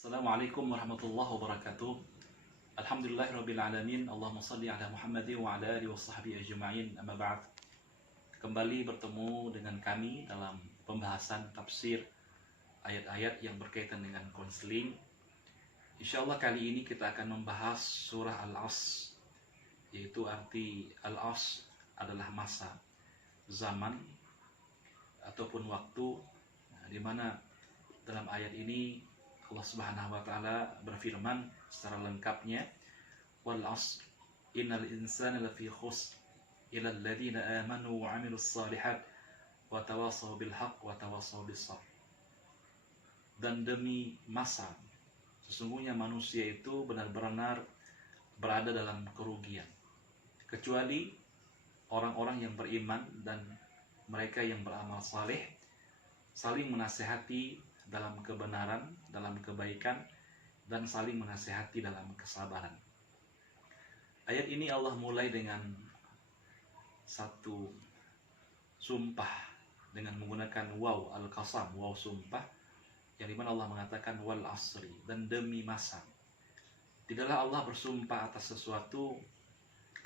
Assalamualaikum warahmatullahi wabarakatuh. Alhamdulillahirabbil alamin. Allahumma shalli ala Muhammadin wa ala alihi washabbihi ajma'in. Amma ba'd. Kembali bertemu dengan kami dalam pembahasan tafsir ayat-ayat yang berkaitan dengan konseling. Insyaallah kali ini kita akan membahas surah Al-Asr, yaitu arti Al-Asr adalah masa, zaman ataupun waktu, di mana dalam ayat ini Allah Subhanahu wa taala berfirman secara lengkapnya, wal asr innal insana lafi khusr illa alladziina aamanu wa 'amilus shalihat wa tawassaw bil haqq wa tawassaw bis sabr. Dan demi masa, sesungguhnya manusia itu benar-benar berada dalam kerugian, kecuali orang-orang yang beriman dan mereka yang beramal saleh, saling menasihati dalam kebenaran, dalam kebaikan, dan saling menasihati dalam kesabaran. Ayat ini Allah mulai dengan satu sumpah dengan menggunakan waw al-qasam, waw sumpah, yang dimana Allah mengatakan wal asri, dan demi masa. Tidaklah Allah bersumpah atas sesuatu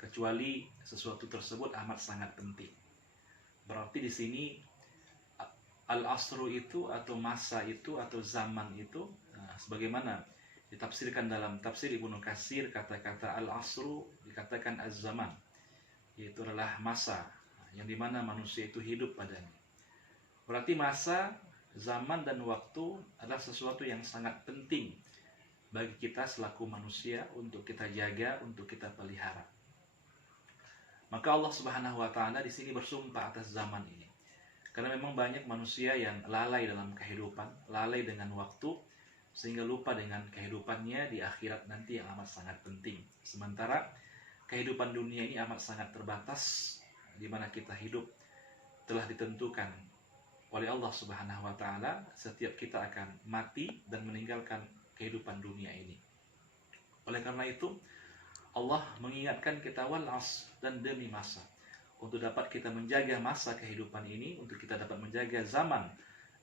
kecuali sesuatu tersebut amat sangat penting. Berarti di sini al-asru itu atau masa itu atau zaman itu, sebagaimana ditafsirkan dalam tafsir Ibnu Katsir, kata-kata al-asru dikatakan az-zaman, yaitu adalah masa yang dimana manusia itu hidup padanya. Berarti masa, zaman, dan waktu adalah sesuatu yang sangat penting bagi kita selaku manusia untuk kita jaga, untuk kita pelihara. Maka Allah Subhanahu wa taala di sini bersumpah atas zaman ini. Karena memang banyak manusia yang lalai dalam kehidupan, lalai dengan waktu, sehingga lupa dengan kehidupannya di akhirat nanti yang amat sangat penting. Sementara kehidupan dunia ini amat sangat terbatas, di mana kita hidup telah ditentukan oleh Allah Subhanahu wa taala, setiap kita akan mati dan meninggalkan kehidupan dunia ini. Oleh karena itu, Allah mengingatkan kita wal asr, dan demi masa, untuk dapat kita menjaga masa kehidupan ini, untuk kita dapat menjaga zaman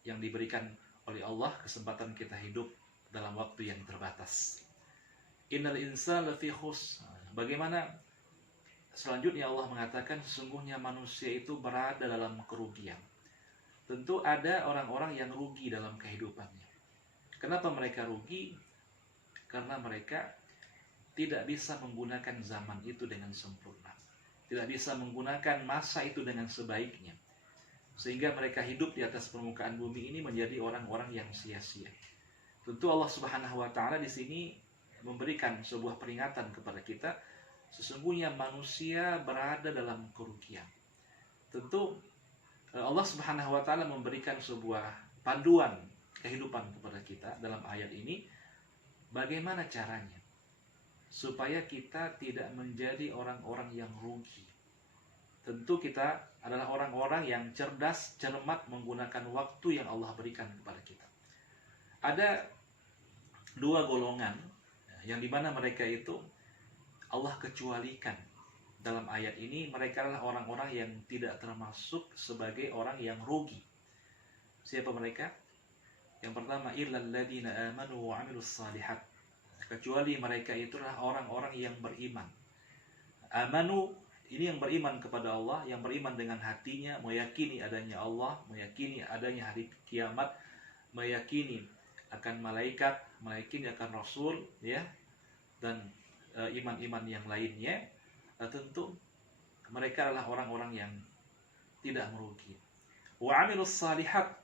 yang diberikan oleh Allah, kesempatan kita hidup dalam waktu yang terbatas. Innal insana lafi khusr. Bagaimana selanjutnya Allah mengatakan sesungguhnya manusia itu berada dalam kerugian. Tentu ada orang-orang yang rugi dalam kehidupannya. Kenapa mereka rugi? Karena mereka tidak bisa menggunakan zaman itu dengan sempurna, tidak bisa menggunakan masa itu dengan sebaiknya, sehingga mereka hidup di atas permukaan bumi ini menjadi orang-orang yang sia-sia. Tentu Allah Subhanahu wa taala di sini memberikan sebuah peringatan kepada kita, sesungguhnya manusia berada dalam kerugian. Tentu Allah Subhanahu wa taala memberikan sebuah panduan kehidupan kepada kita dalam ayat ini, bagaimana caranya supaya kita tidak menjadi orang-orang yang rugi. Tentu kita adalah orang-orang yang cerdas, cermat menggunakan waktu yang Allah berikan kepada kita. Ada dua golongan yang dimana mereka itu Allah kecualikan dalam ayat ini. Mereka adalah orang-orang yang tidak termasuk sebagai orang yang rugi. Siapa mereka? Yang pertama, illal ladzina amanu wa 'amilus shalihat, kecuali mereka itulah orang-orang yang beriman. Amanu ini yang beriman kepada Allah, yang beriman dengan hatinya, meyakini adanya Allah, meyakini adanya hari kiamat, meyakini akan malaikat, meyakini akan Rasul, ya, dan iman-iman yang lainnya. Tentu mereka adalah orang-orang yang tidak merugi. Wa 'amilus shalihat,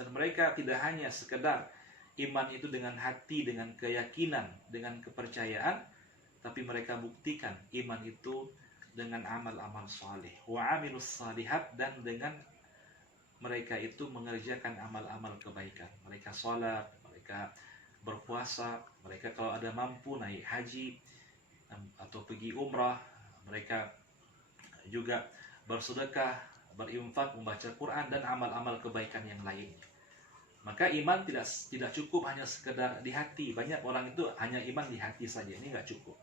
dan mereka tidak hanya sekedar iman itu dengan hati, dengan keyakinan, dengan kepercayaan, tapi mereka buktikan iman itu dengan amal-amal saleh. Wa 'amilus shalihat, dan dengan mereka itu mengerjakan amal-amal kebaikan. Mereka salat, mereka berpuasa, mereka kalau ada mampu naik haji atau pergi umrah, mereka juga bersedekah, berinfak, membaca Quran, dan amal-amal kebaikan yang lainnya. Maka iman tidak cukup hanya sekedar di hati. Banyak orang itu hanya iman di hati saja, ini nggak cukup.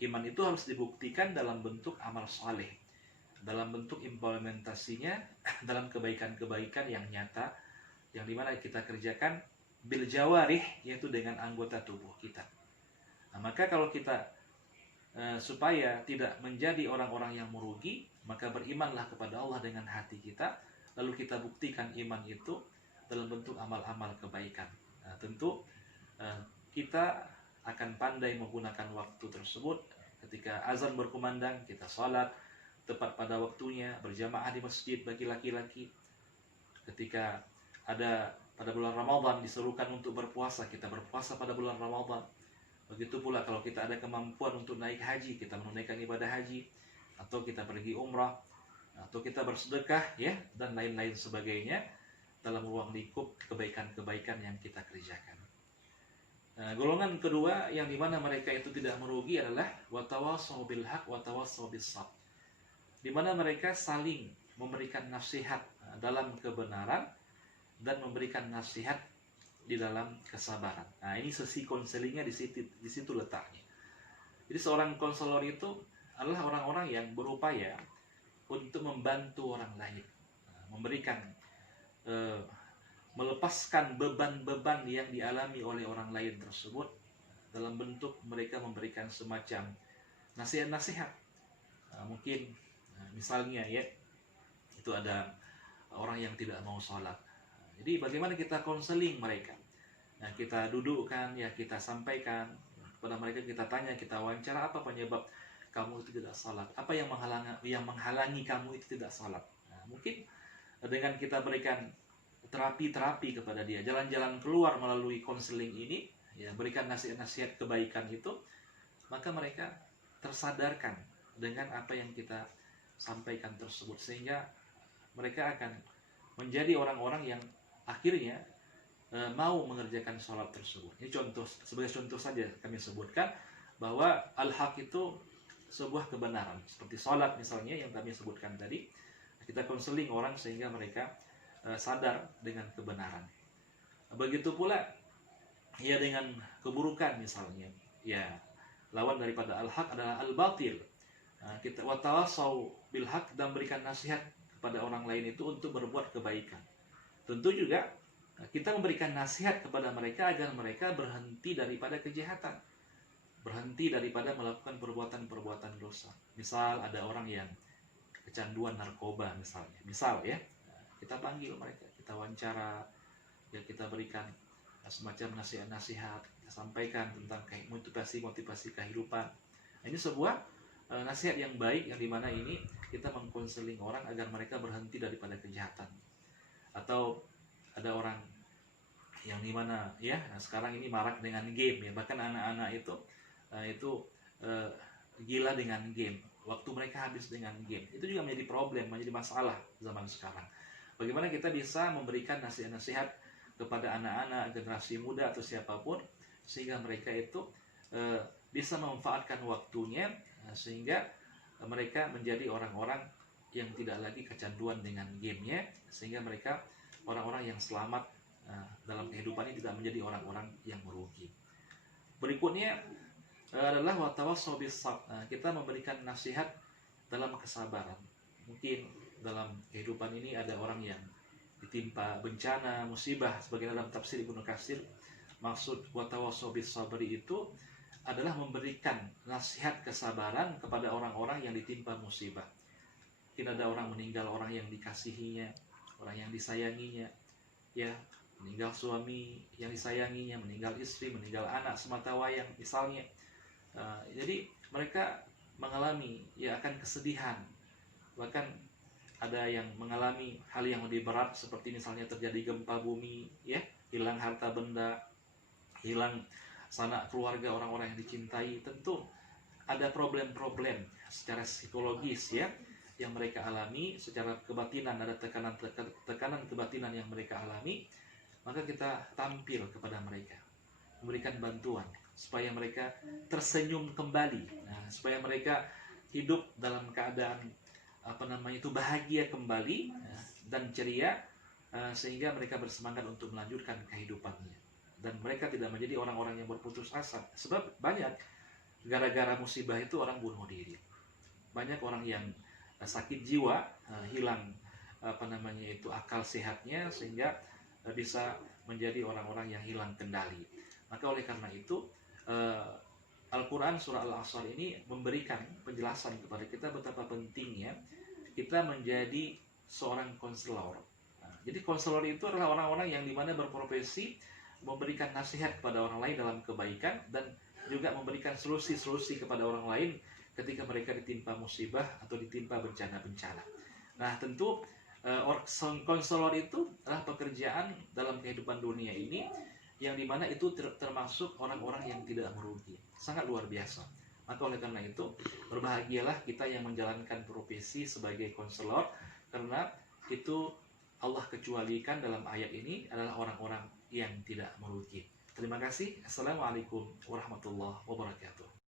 Iman itu harus dibuktikan dalam bentuk amal saleh, dalam bentuk implementasinya dalam kebaikan-kebaikan yang nyata, yang dimana kita kerjakan bil jawarih, yaitu dengan anggota tubuh kita. Nah, maka kalau kita supaya tidak menjadi orang-orang yang merugi, maka berimanlah kepada Allah dengan hati kita, lalu kita buktikan iman itu dalam bentuk amal-amal kebaikan. Nah, tentu kita akan pandai menggunakan waktu tersebut. Ketika azan berkumandang, kita sholat tepat pada waktunya, berjamaah di masjid bagi laki-laki. Ketika ada pada bulan Ramadan diserukan untuk berpuasa, kita berpuasa pada bulan Ramadan. Begitu pula kalau kita ada kemampuan untuk naik haji, kita menunaikan ibadah haji, atau kita pergi umrah, atau kita bersedekah, ya, dan lain-lain sebagainya dalam ruang lingkup kebaikan-kebaikan yang kita kerjakan. Nah, golongan kedua yang dimana mereka itu tidak merugi adalah watawassaw bil haq watawassaw bis sabr, dimana mereka saling memberikan nasihat dalam kebenaran dan memberikan nasihat di dalam kesabaran. Nah, ini sesi konselingnya di situ letaknya. Jadi seorang konselor itu adalah orang-orang yang berupaya untuk membantu orang lain, memberikan melepaskan beban-beban yang dialami oleh orang lain tersebut dalam bentuk mereka memberikan semacam nasihat-nasihat. Mungkin misalnya ya, itu ada orang yang tidak mau sholat. Jadi bagaimana kita konseling mereka? Nah, kita dudukkan, ya, kita sampaikan kepada mereka, kita tanya, kita wawancara, apa penyebab kamu itu tidak sholat? Apa yang menghalangi kamu itu tidak sholat? Nah, mungkin dengan kita berikan terapi-terapi kepada dia, jalan-jalan keluar melalui konseling ini, ya, berikan nasihat-nasihat kebaikan itu, maka mereka tersadarkan dengan apa yang kita sampaikan tersebut, sehingga mereka akan menjadi orang-orang yang akhirnya mau mengerjakan sholat tersebut. Ini contoh, sebagai contoh saja kami sebutkan bahwa al-haq itu sebuah kebenaran, seperti sholat misalnya yang kami sebutkan tadi. Kita konseling orang sehingga mereka sadar dengan kebenaran. Begitu pula ya dengan keburukan misalnya, ya, lawan daripada al-haq adalah al-batil. Kita watawassaw bil haq, dan berikan nasihat kepada orang lain itu untuk berbuat kebaikan. Tentu juga kita memberikan nasihat kepada mereka agar mereka berhenti daripada kejahatan, berhenti daripada melakukan perbuatan-perbuatan dosa. Misal ada orang yang kecanduan narkoba misalnya, misal ya, kita panggil mereka, kita wawancara, ya, kita berikan semacam nasihat-nasihat, kita sampaikan tentang motivasi kehidupan. Ini sebuah nasihat yang baik, yang dimana ini kita mengkonseling orang agar mereka berhenti daripada kejahatan. Atau ada orang yang dimana ya, sekarang ini marak dengan game, ya, bahkan anak-anak itu gila dengan game, waktu mereka habis dengan game. Itu juga menjadi problem, menjadi masalah zaman sekarang. Bagaimana kita bisa memberikan nasihat-nasihat kepada anak-anak, generasi muda atau siapapun, sehingga mereka itu bisa memanfaatkan waktunya, sehingga mereka menjadi orang-orang yang tidak lagi kecanduan dengan gamenya, sehingga mereka orang-orang yang selamat dalam kehidupan ini, tidak menjadi orang-orang yang merugi. Berikutnya adalah watawassaw bis sabr. Kita memberikan nasihat dalam kesabaran. Mungkin dalam kehidupan ini ada orang yang ditimpa bencana, musibah, sebagai dalam tafsir Ibnu Katsir, maksud watawassaw bis sabri itu adalah memberikan nasihat kesabaran kepada orang-orang yang ditimpa musibah. Mungkin ada orang meninggal, orang yang dikasihinya, orang yang disayanginya, ya, meninggal suami yang disayanginya, meninggal istri, meninggal anak semata wayang misalnya. Jadi mereka mengalami, ya, akan kesedihan. Bahkan ada yang mengalami hal yang lebih berat, seperti misalnya terjadi gempa bumi, ya, hilang harta benda, hilang sanak keluarga, orang-orang yang dicintai. Tentu ada problem-problem secara psikologis, ya, yang mereka alami, secara kebatinan ada tekanan kebatinan yang mereka alami. Maka kita tampil kepada mereka, memberikan bantuan supaya mereka tersenyum kembali, supaya mereka hidup dalam keadaan bahagia kembali, dan ceria, sehingga mereka bersemangat untuk melanjutkan kehidupannya, dan mereka tidak menjadi orang-orang yang berputus asa. Sebab banyak gara-gara musibah itu orang bunuh diri, banyak orang yang sakit jiwa, hilang akal sehatnya, sehingga bisa menjadi orang-orang yang hilang kendali. Maka oleh karena itu Al-Quran surah Al-Asr ini memberikan penjelasan kepada kita betapa pentingnya kita menjadi seorang konselor. Nah, jadi konselor itu adalah orang-orang yang dimana berprofesi memberikan nasihat kepada orang lain dalam kebaikan dan juga memberikan solusi-solusi kepada orang lain ketika mereka ditimpa musibah atau ditimpa bencana-bencana. Nah, tentu konselor itu adalah pekerjaan dalam kehidupan dunia ini yang dimana itu termasuk orang-orang yang tidak merugi. Sangat luar biasa. Maka oleh karena itu, berbahagialah kita yang menjalankan profesi sebagai konselor, karena itu Allah kecualikan dalam ayat ini adalah orang-orang yang tidak merugi. Terima kasih. Assalamualaikum warahmatullahi wabarakatuh.